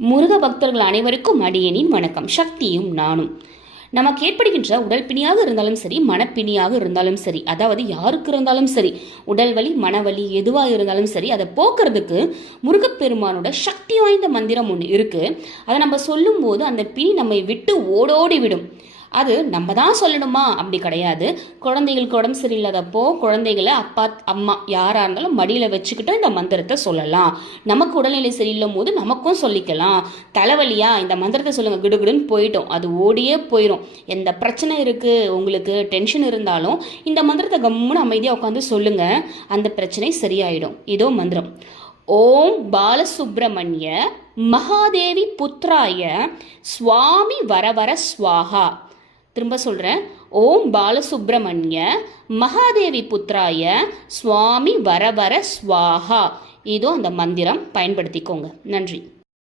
முருக பக்தர்கள் அனைவருக்கும் அடியனின் வணக்கம். சக்தியும் நானும். நமக்கு ஏற்படுகின்ற உடல் பிணியாக இருந்தாலும் சரி மனப்பிணியாக இருந்தாலும் சரி அதாவது யாருக்கு இருந்தாலும் சரி உடல் வலி மனவலி எதுவாக இருந்தாலும் சரி அதை போக்குறதுக்கு முருகப்பெருமானோட சக்தி வாய்ந்த மந்திரம் ஒன்று இருக்குது அதை நம்ம சொல்லும்போது அந்த பிணி நம்மை விட்டு ஓடோடி விடும் அது நம்ம தான் சொல்லணுமா? அப்படி கிடையாது. குழந்தைகளுக்கு உடம்பு சரியில்லாதப்போ குழந்தைகளை அப்பா அம்மா யாராக இருந்தாலும் மடியில் வச்சுக்கிட்டு இந்த மந்திரத்தை சொல்லலாம். நமக்கு உடல்நிலை சரியில்லும் போது நமக்கும் சொல்லிக்கலாம். தலைவலியா? இந்த மந்திரத்தை சொல்லுங்கள் கிடுகிடுன்னு போயிட்டோம். அது ஓடியே போயிடும் எந்த பிரச்சனை இருக்குது உங்களுக்கு டென்ஷன் இருந்தாலும் இந்த மந்திரத்தை கம்முன்னு அமைதியாக உட்காந்து சொல்லுங்கள் அந்த பிரச்சனை சரியாயிடும். இதோ மந்திரம். ஓம் பாலசுப்ரமணிய மகாதேவி புத்ராய சுவாமி வரவர சுவாகா. திரும்ப சொல்கிறேன் ஓம் பாலசுப்ரமணிய மகாதேவி புத்ராய சுவாமி வரவர ஸ்வாஹா இதோ அந்த மந்திரம். பயன்படுத்திக்கோங்க. நன்றி.